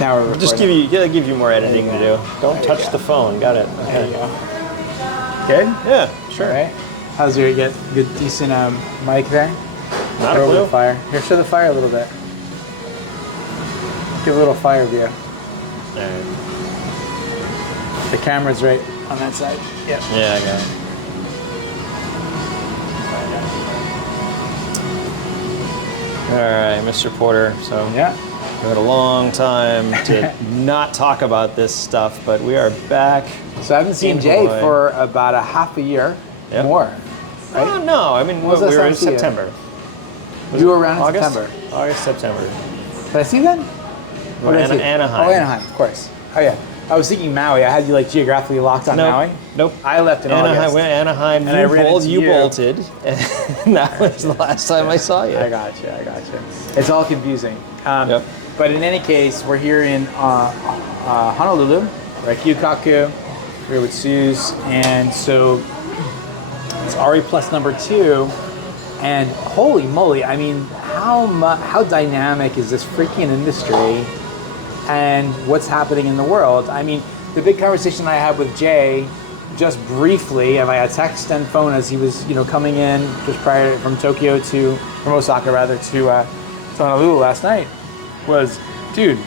Now we're recording. Just give you more editing to do. Don't touch the phone. Got it. There you go. Good? Yeah, sure. All right. How's your good decent mic there? Not a over clue. the fire. Here, show the fire a little bit. Give a little fire view. There. The camera's right on that side. Yep. Yeah, I got it. All right, Mr. Porter. So Yeah. we had a long time to not talk about this stuff, but we are back. So I haven't seen In Jay Hawaii. for about a half a year. Yep. More. Right? Oh, no, I mean, we was the last were time in I see you? September. You were around in August? September. August, September. Did I see you then? Or did I see you? Anaheim. Oh, Anaheim, of course. Oh, yeah. I was thinking Maui. I had you like geographically locked on Maui. Nope. I left in Anaheim, August. Anaheim, And I ran into you you. bolted, and that was the last time I saw you. I got you. It's all confusing. Yep. But in any case, we're here in Honolulu. We're at Gyukaku. We're here with Suze. And so it's REPlus #2. And holy moly, I mean, how dynamic is this freaking industry and what's happening in the world? I mean, the big conversation I had with Jay just briefly via text and phone as he was, coming in just prior from Osaka rather, to Honolulu last night was, dude,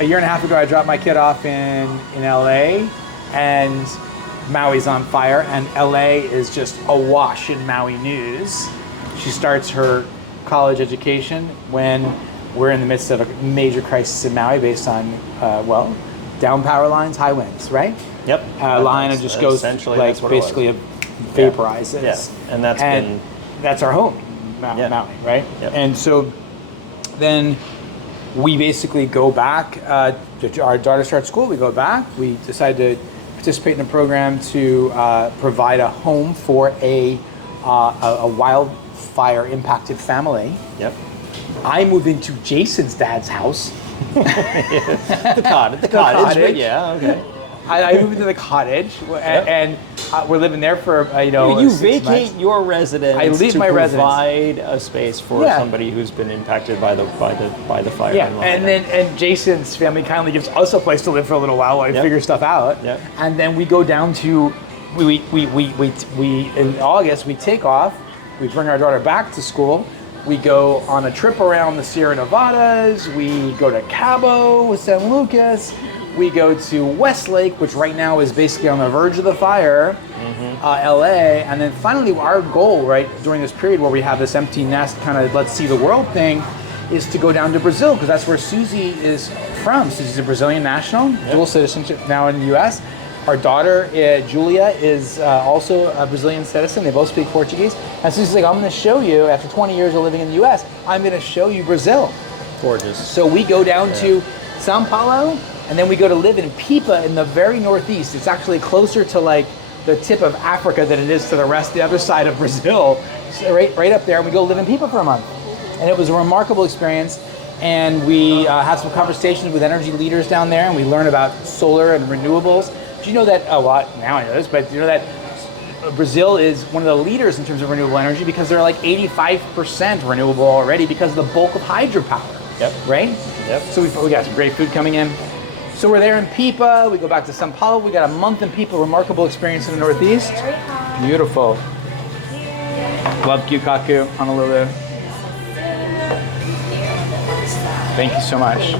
a year and a half ago I dropped my kid off in LA and Maui's on fire and LA is just awash in Maui news. She starts her college education when we're in the midst of a major crisis in Maui based on, down power lines, high winds, right? Yep. Line and just goes essentially like that's what it was. basically vaporizes. Yeah. And that's our home, Maui, right? Yep. And so then we basically go back. Our daughter starts school. We go back. We decide to participate in a program to provide a home for a wildfire impacted family. Yep. I moved into Jason's dad's house. The cottage. But yeah, okay. I moved into the cottage, and we're living there for You 6 vacate months. your residence. I leave to my residence. provide a space for somebody who's been impacted by the fire. Yeah, and Jason's family kindly gives us a place to live for a little while I figure stuff out. Yep. And then we go down to we in August we take off. We bring our daughter back to school. We go on a trip around the Sierra Nevadas. We go to Cabo, San Lucas. We go to Westlake, which right now is basically on the verge of the fire, LA. And then finally, our goal, right, during this period where we have this empty nest kind of let's see the world thing, is to go down to Brazil, because that's where Susie is from. Susie's a Brazilian national, dual citizenship now in the US. Our daughter, Julia, is also a Brazilian citizen. They both speak Portuguese. And Susie's like, I'm going to show you, after 20 years of living in the US, I'm going to show you Brazil. Gorgeous. So we go down to Sao Paulo, and then we go to live in Pipa in the very northeast. It's actually closer to like the tip of Africa than it is to the other side of Brazil. So right up there, and we go live in Pipa for a month. And it was a remarkable experience. And we had some conversations with energy leaders down there, and we learned about solar and renewables. Do you know that, now I know this, but do you know that Brazil is one of the leaders in terms of renewable energy because they're like 85% renewable already because of the bulk of hydropower. Yep. Right? Yep. So we got some great food coming in. So we're there in Pipa. We go back to Sao Paulo. We got a month in Pipa. Remarkable experience in the Northeast. Beautiful. Love Gyukaku, Honolulu. Thank you so much.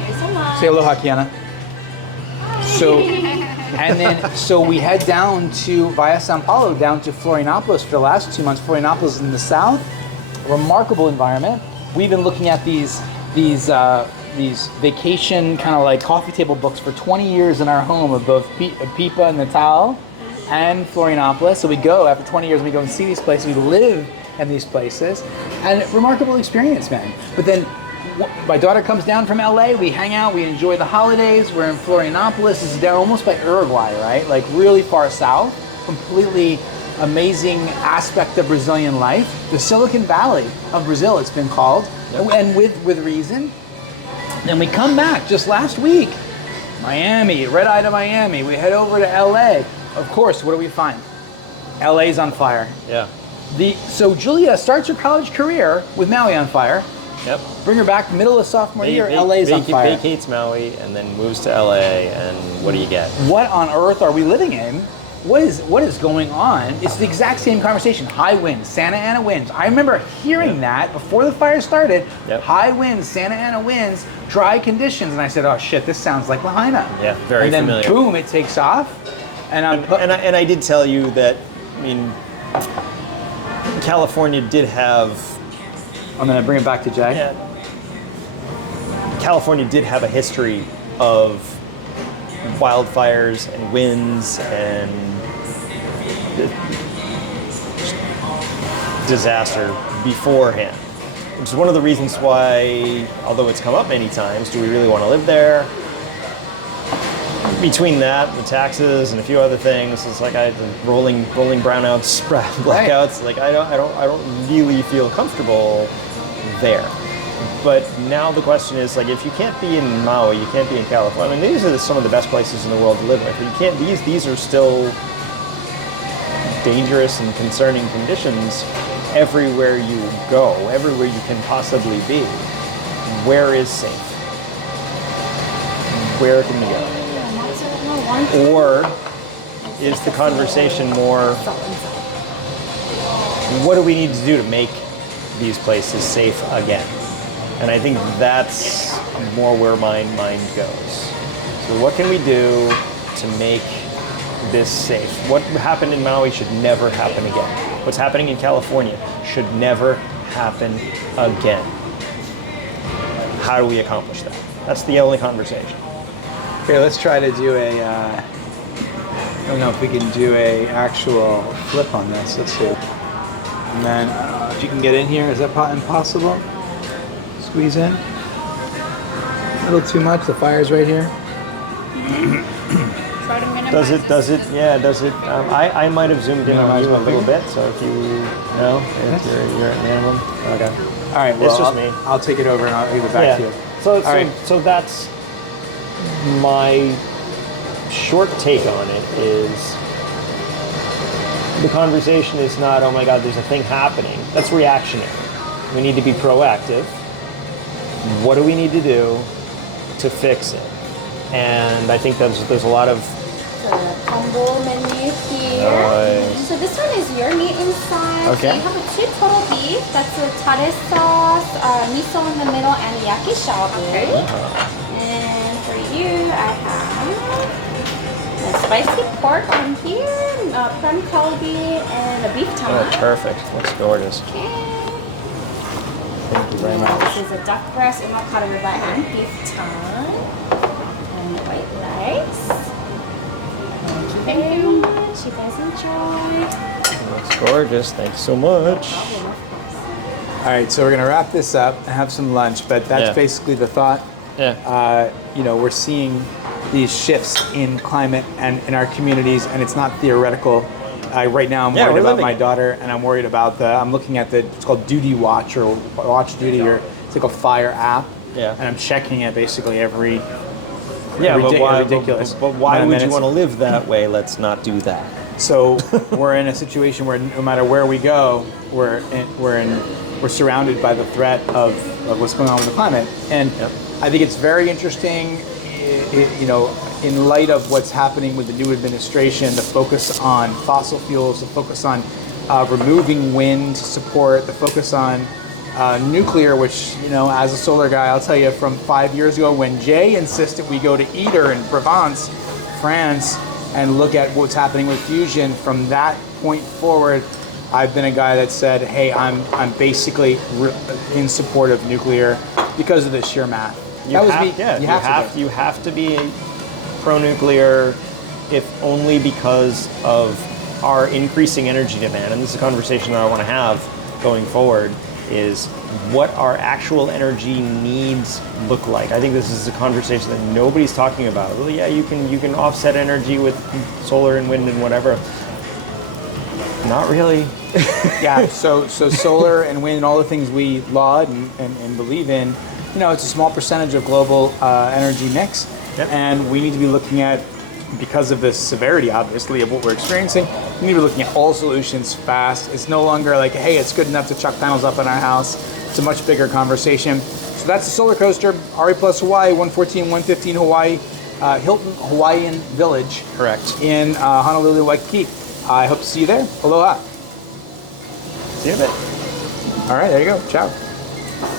Say aloha, Kiana. So we head down via Sao Paulo, down to Florianopolis for the last 2 months. Florianopolis in the south. Remarkable environment. We've been looking at these vacation kind of like coffee table books for 20 years in our home of both Pipa and Natal and Florianopolis. So we go, after 20 years, we go and see these places. We live in these places. And remarkable experience, man. But then my daughter comes down from LA, we hang out, we enjoy the holidays. We're in Florianopolis. It's down almost by Uruguay, right? Like really far south. Completely amazing aspect of Brazilian life. The Silicon Valley of Brazil, it's been called. Yep. And with reason. Then we come back just last week. Miami, red eye to Miami. We head over to LA. Of course, what do we find? LA's on fire. Yeah. So Julia starts her college career with Maui on fire. Yep. Bring her back middle of sophomore year. LA's on fire. Vacates Maui and then moves to LA, and what do you get? What on earth are we living in? What is going on? It's the exact same conversation. High winds, Santa Ana winds. I remember hearing that before the fire started. Yep. High winds, Santa Ana winds, dry conditions, and I said, "Oh shit, this sounds like Lahaina." Yeah, very familiar. And then boom, it takes off. And I did tell you that. I mean, California did have. I'm gonna bring it back to Jay. Yeah. California did have a history of wildfires and winds and disaster beforehand, which is one of the reasons why, although it's come up many times, do we really want to live there? Between that, the taxes, and a few other things, it's like rolling brownouts, blackouts. Like I don't really feel comfortable there. But now the question is, like, if you can't be in Maui, you can't be in California. I mean, these are some of the best places in the world to live in. But you can't. These are still dangerous and concerning conditions everywhere you go, everywhere you can possibly be. Where is safe? Where can you go? Or is the conversation more, what do we need to do to make these places safe again? And I think that's more where my mind goes. So what can we do to make this safe? What happened in Maui should never happen again. What's happening in California should never happen again. How do we accomplish that? That's the only conversation. Okay, let's try to do I don't know if we can do a actual flip on this. Let's see. And then, if you can get in here, is that impossible? Squeeze in. A little too much. The fire's right here. Try to minimize. Does it? Yeah, does it? I might have zoomed in on you a little bit, so if you're at minimum. Okay. All right. Well, it's just me. I'll take it over and I'll give it back to you. So that's my short take on it. Is the conversation is not, oh my God, there's a thing happening. That's reactionary. We need to be proactive. What do we need to do to fix it? And I think there's a lot of The combo menu here. So this one is your meat inside. Okay. So you have a 2 total beef. That's the tare sauce, miso in the middle, and yaki shabu. And for you, I have a spicy pork on here, prem kalbi, and a beef tongue. oh, perfect. That's gorgeous. Okay. Thank you very much. This is a duck breast, umakata ribeye, and beef tongue. And white rice. Thank you very much. You guys enjoy. That's gorgeous. Thanks so much. All right, so we're gonna wrap this up and have some lunch, but that's Yeah. basically the thought. Yeah. We're seeing these shifts in climate and in our communities, and it's not theoretical. Right now, I'm Yeah, worried we're about living my it. daughter, and I'm worried about I'm looking at it's called Duty Watch or Watch Duty, or it's like a fire app. Yeah. And I'm checking it basically every Yeah, but why? ridiculous. But why amount of would you minutes. want to live that way? Let's not do that. So we're in a situation where no matter where we go, we're surrounded by the threat of what's going on with the climate. And Yep. I think it's very interesting, in light of what's happening with the new administration, the focus on fossil fuels, the focus on removing wind support, the focus on nuclear, which, as a solar guy, I'll tell you from 5 years ago when Jay insisted we go to Iter in Provence, France, and look at what's happening with fusion. From that point forward, I've been a guy that said, hey, I'm basically in support of nuclear because of the sheer math. You have to be pro-nuclear, if only because of our increasing energy demand. And this is a conversation that I want to have going forward, is what our actual energy needs look like. I think this is a conversation that nobody's talking about. Well, yeah, you can offset energy with solar and wind and whatever. Not really. Yeah, so solar and wind and all the things we laud and believe in, it's a small percentage of global energy mix. Yep. And we need to be looking at, because of the severity, obviously, of what we're experiencing, we need to be looking at all solutions fast. It's no longer like, hey, it's good enough to chuck panels up in our house. it's a much bigger conversation. So that's the solar coaster, REPlus Hawaii, 114, 115 Hawaii, Hilton Hawaiian Village. Correct. In Honolulu, Waikiki. I hope to see you there. Aloha. See you in a bit. All right, there you go. Ciao.